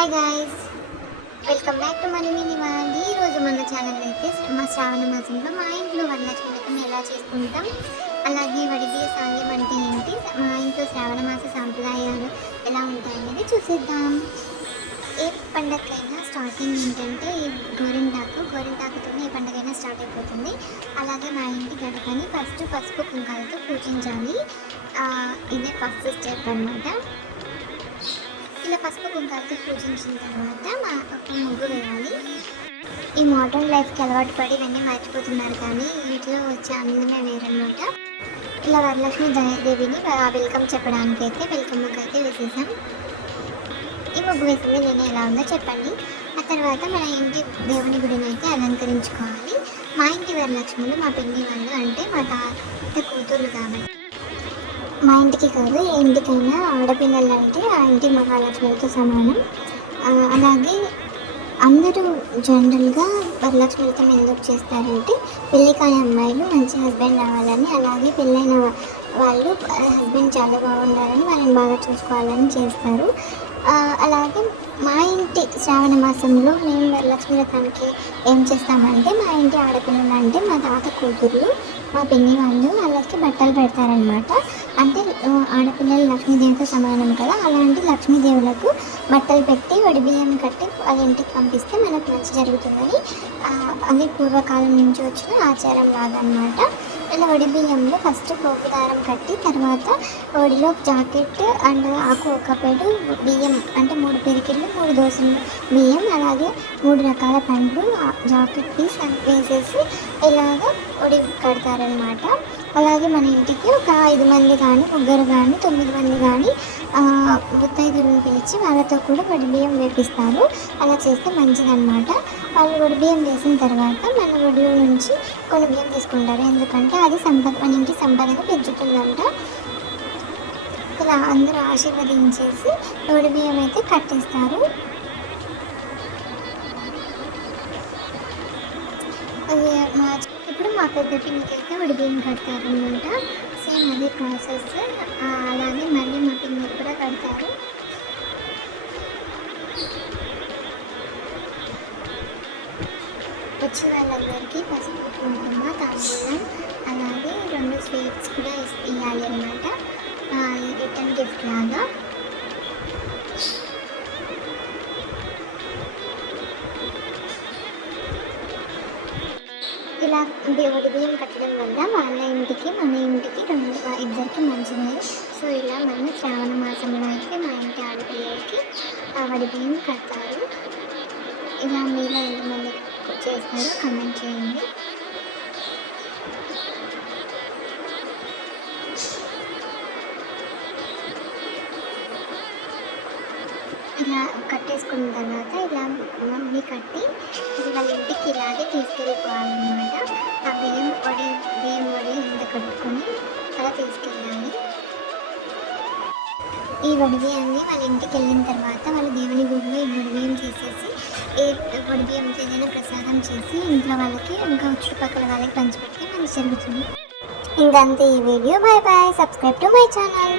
Hi guys welcome back to money mini world ఈ రోజు మన ఛానల్ అయితే మా శ్రావణ మాసంలో మా ఇంట్లో వరలక్ష్మి ఎలా చేసుకుంటాం? అలాగే వడిగే సాంగ్యం అంటే ఏంటి? మా ఇంట్లో శ్రావణ మాస సాంప్రదాయాలు ఎలా ఉంటాయనేది చూసేద్దాం. ఏ పండగకైనా స్టార్టింగ్ ఏంటంటే ఈ గోరింటాకు. గోరింటాకుతోనే ఏ పండగైనా స్టార్ట్ అయిపోతుంది. అలాగే మా ఇంటి గడపని ఫస్ట్ పసుపు కుంకాలతో పూజించాలి. ఆ, ఇదే ఫస్ట్ స్టెప్ అన్నమాట. పసుపు కుంకాలతో పూజించిన తర్వాత మా ఒక ముగ్గు వేయాలి ఈ మోడర్న్ లైఫ్కి అలవాటు పడి ఇవన్నీ మర్చిపోతున్నారు కానీ వీటిలో వచ్చే ఆనందమే వేరన్నమాట. ఇలా వరలక్ష్మి దేవిని వెల్కమ్ చెప్పడానికి అయితే వెల్కమ్ ముగ్గు అయితే వేసేసాం. ఈ ముగ్గు వేసింది నేను. ఎలా ఉందో చెప్పండి. ఆ తర్వాత మన ఇంటి దేవుని గుడిని అయితే అలంకరించుకోవాలి. మా ఇంటి వరలక్ష్ములు మా పిన్ని వాళ్ళు అంటే మా తాత కూతురు కాబట్టి మా ఇంటికి కాదు ఏ ఇంటికైనా ఆడపిల్లలు అంటే ఆ ఇంటి మహాలక్ష్మితో సమానం. అలాగే అందరూ జనరల్గా వరలక్ష్మి వ్రతం ఎందుకు చేస్తారంటే పెళ్ళి కాని అమ్మాయిలు మంచి హస్బెండ్ రావాలని అలాగే పెళ్ళైన వాళ్ళు హస్బెండ్ చాలా బాగుండాలని వాళ్ళని బాగా చూసుకోవాలని చేస్తారు. అలాగే మా ఇంటి శ్రావణ మాసంలో మేము వరలక్ష్మి వ్రతానికి ఏం చేస్తామంటే మా ఇంటి ఆడపిల్లలు అంటే మా తాత కూతుర్లు మా పిన్ని వాళ్ళు వాళ్ళకి బట్టలు పెడతారనమాట ఆడపిల్లలు లక్ష్మీదేవితో సమానం కదా? అలాంటి లక్ష్మీదేవులకు బట్టలు పెట్టి వడి బియ్యం కట్టి వాళ్ళ ఇంటికి పంపిస్తే మనకు మంచి జరుగుతుందని అది పూర్వకాలం నుంచి వచ్చిన ఆచారం లాగనమాట. ఇలా వడి బియ్యంలో ఫస్ట్ పోపు దారం కట్టి తర్వాత వడిలో జాకెట్ అండ్ ఆకు ఒక పేడు బియ్యం అంటే మూడు పెరికిళ్ళు మూడు దోశలు బియ్యం అలాగే మూడు రకాల పండ్లు జాకెట్ పీస్ వేసేసి ఇలాగ వడి కడతారనమాట. అలాగే మన ఇంటికి ఒక ఐదు మంది కానీ ముగ్గురు కానీ తొమ్మిది మంది కానీ ముత్తైదులను పిలిచి వాళ్ళతో కూడా వడి బియ్యం వేపిస్తారు. అలా చేస్తే మంచిదన్నమాట. వాళ్ళు వడి బియ్యం వేసిన తర్వాత మన ఒడిలో నుంచి కొన్ని బియ్యం తీసుకుంటారు. ఎందుకంటే అది సంపద మన ఇంటి సంపదను పెంచుతుందంట. ఇలా అందరూ ఆశీర్వదించేసి వడి బియ్యం అయితే కట్టేస్తారు. మా ఇప్పుడు మా పెద్ద పిన్నికి అయితే వడి బియ్యం కడతారు అనమాట సేమ్ అదే ప్రాసెస్. అలాగే మళ్ళీ మా పిన్నికి కూడా కడతారు. వచ్చే వాళ్ళందరికీ పసుపు కుంకుమ తాంబూలం అలాగే రెండు స్వీట్స్ కూడా ఇస్- ఇవ్వాలి అనమాట రిటర్న్ గిఫ్ట్ లాగా. ఇలా దేవుడి బియ్యం కట్టడం వల్ల వాళ్ళ ఇంటికి మన ఇంటికి రెండు ఇద్దరికి మంచిది. సో ఇలా మనం శ్రావణ మాసంలో అయితే మా ఇంటి ఆడపిల్లలకి ఆ వడి బియ్యం కడతారు. ఇలా మీలో ఎంతమంది చేస్తారో కమెంట్ చేయండి. ఇలా కట్టేసుకున్న తర్వాత ఇలా మమ్మీ కట్టి వాళ్ళ ఇంటికి ఇలాగే తీసుకెళ్ళిపోవాలన్నమాట. ఆ బియ్యం పొడి బియ్యం పొడి ఇంత కట్టుకొని అలా తీసుకెళ్ళాలి. ఈ వడిబియ్యాన్ని వాళ్ళ ఇంటికి వెళ్ళిన తర్వాత వాళ్ళ దేవుని గుడిలో ఈ వడిబియ్యం చేసేసి ఏ వడిబియ్యంతో ఏదైనా ప్రసాదం చేసి ఇంట్లో వాళ్ళకి ఇంకా చుట్టుపక్కల వాళ్ళకి పంచిపెట్టి మంచి జరుగుతుంది. ఇంకంతే ఈ video. Bye bye. Subscribe to my channel